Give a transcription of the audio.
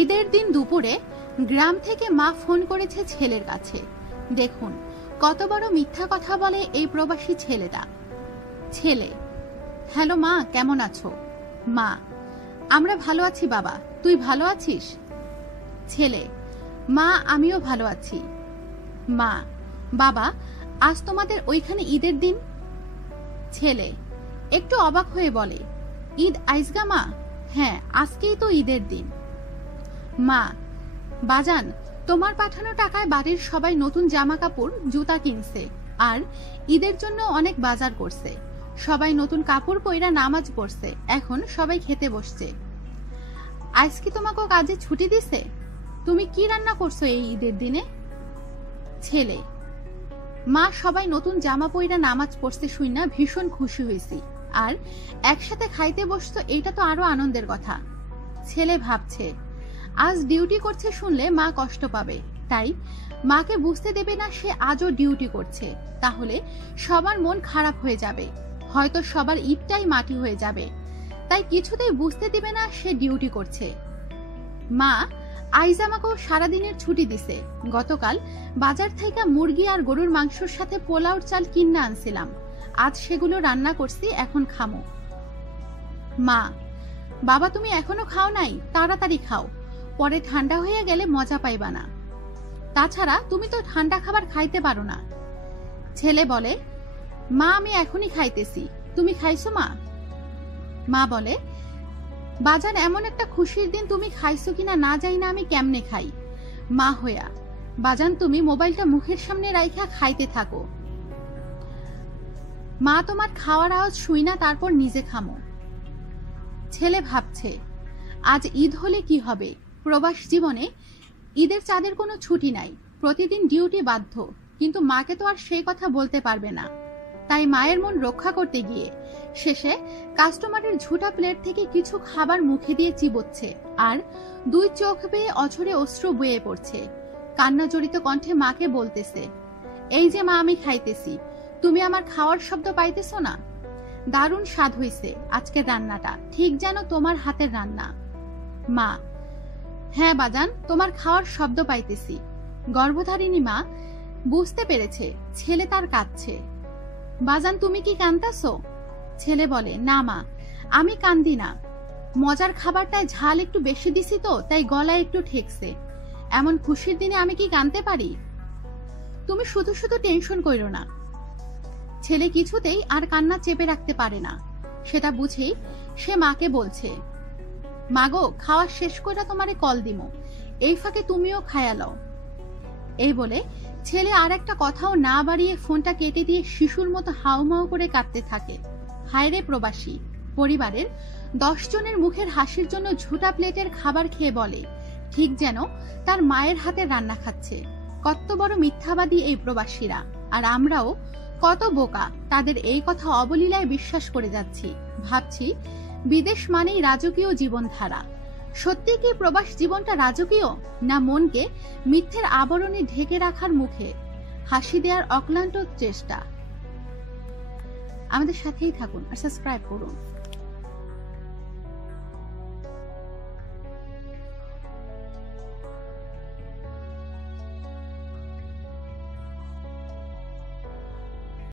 ঈদের দিন দুপুরে গ্রাম থেকে মা ফোন করেছে ছেলের কাছে। দেখুন কত বড় মিথ্যা কথা বলে এই প্রবাসী ছেলেটা। ছেলে: হ্যালো মা, কেমন আছো? মা: আমরা ভালো আছি বাবা, তুই ভালো আছিস? ছেলে: মা, আমিও ভালো আছি। মা: বাবা, আজ তোমাদের ওইখানে ঈদের দিন? ছেলে একটু অবাক হয়ে বলে, ঈদ আইজগা মা? হ্যাঁ, আজকেই তো ঈদের দিন। মা: বাজান, তোমার পাঠানো টাকায় বাড়ির সবাই নতুন জামা কাপড় জুতা কিনছে, আর ঈদের জন্য অনেক বাজার করছে। সবাই নতুন কাপড় পইরা নামাজ পড়ছে, এখন সবাই খেতে বসছে। আজ কি তোমাকে কাজে ছুটি দিছে? তুমি কি রান্না করছো এই ঈদের দিনে? ছেলে: মা, সবাই নতুন জামা পইরা নামাজ পড়ছে শুইনা ভীষণ খুশি হয়েছি, আর একসাথে খাইতে বসতো, এইটা তো আরো আনন্দের কথা। ছেলে ভাবছে, আজ ডিউটি করছে শুনলে মা কষ্ট পাবে, তাই মাকে বুঝতে দেবে না সে আজও ডিউটি করছে, তাহলে সবার মন খারাপ হয়ে যাবে, হয়তো সবার ঈদটাই মাটি হয়ে যাবে, তাই কিছুতেই বুঝতে দিবে না সে ডিউটি করছে। মা আইজ আমাকেও সারাদিনের ছুটি দিছে। গতকাল বাজার থেকে মুরগি আর গরুর মাংসের সাথে পোলাওর চাল কিনা আনছিলাম, আজ সেগুলো রান্না করছি, এখন খামো। মা: বাবা, তুমি এখনো খাও নাই? তাড়াতাড়ি খাও, পরে ঠান্ডা হয়ে গেলে মজা পাইবা না। তাছাড়া তুমি তো ঠান্ডা খাবার খাইতে পারো না। ছেলে বলে, মা, আমি এখনই খাইতেছি, তুমি খাইছো মা? মা বলে, বাজান, এমন একটা খুশির দিন তুমি খাইছো কিনা না যাই না আমি কেমনে খাই। মা হইয়া: বাজান, তুমি মোবাইলটা মুখের সামনে রাইখা খাইতে থাকো। মা তোমার খাওয়ার আওয়াজ শুই না, তারপর নিজে খামো। ছেলে ভাবছে, আজ ঈদ হলে কি হবে? প্রবাস জীবনে ঈদের চাঁদের কোনো ছুটি নাই, প্রতিদিন ডিউটি বাধ্য, কিন্তু মাকে তো আর সেই কথা বলতে পারবে না। তাই মায়ের মন রক্ষা করতে গিয়ে শেষে কাস্টমারের ঝুটা প্লেট থেকে কিছু খাবার মুখে দিয়ে চিবোচ্ছে, আর দুই চোখ বেয়ে অঝরে অশ্রু বয়ে পড়ছে। কান্না জড়িত কণ্ঠে মাকে বলতেছে, এই যে মা, আমি খাইতেছি, তুমি আমার খাওয়ার শব্দ পাইতেছো না? দারুণ স্বাদ হইছে আজকের রান্নাটা, ঠিক যেন তোমার হাতের রান্না। মা: হ্যাঁ বাজান, তোমার খাওয়ার শব্দ পাইতেছি। গর্ভধারিণী মা বুঝতে পেরেছে ছেলে তার কাঁদছে। বাজান, তুমি কি কাঁদতাছো? ছেলে বলে, না মা, আমি কান্দি না, মজার খাবারটায় ঝাল একটু বেশি দিছি তো, তাই গলায় একটু ঠেকছে। এমন খুশির দিনে আমি কি কাঁদতে পারি? তুমি শুধু শুধু টেনশন কইরো না। ছেলে কিছুতেই আর কান্না চেপে রাখতে পারে না, সেটা বুঝেই সে মাকে বলছে, মাগো, খাওয়া শেষ কইরা তোমারে কল দিমো, এই ফাঁকে তুমিও খায়া লও। এই বলে ছেলে আর একটা কথাও না বাড়িয়ে ফোনটা কেটে দিয়ে শিশুর মতো হাউমাউ করে কাঁদতে থাকে। হায়রে প্রবাসী, পরিবারের 10 জনের মুখের হাসির জন্য ঝুটা প্লেটের খাবার খেয়ে বলে ঠিক যেন তার মায়ের হাতে রান্না খাচ্ছে। কত বড় মিথ্যাবাদী এই প্রবাসীরা, আর আমরাও কত বোকা, তাদের এই কথা অবলীলায় বিশ্বাস করে যাচ্ছি, ভাবছি বিদেশ মানেই রাজকীয় জীবনধারা। সত্যি কি প্রবাস জীবনটা রাজকীয়, না মনকে মিথ্যের আবরণে ঢেকে রাখার মুখে হাসি দেওয়ার অক্লান্ত চেষ্টা? আমাদের সাথেই থাকুন আর সাবস্ক্রাইব করুন।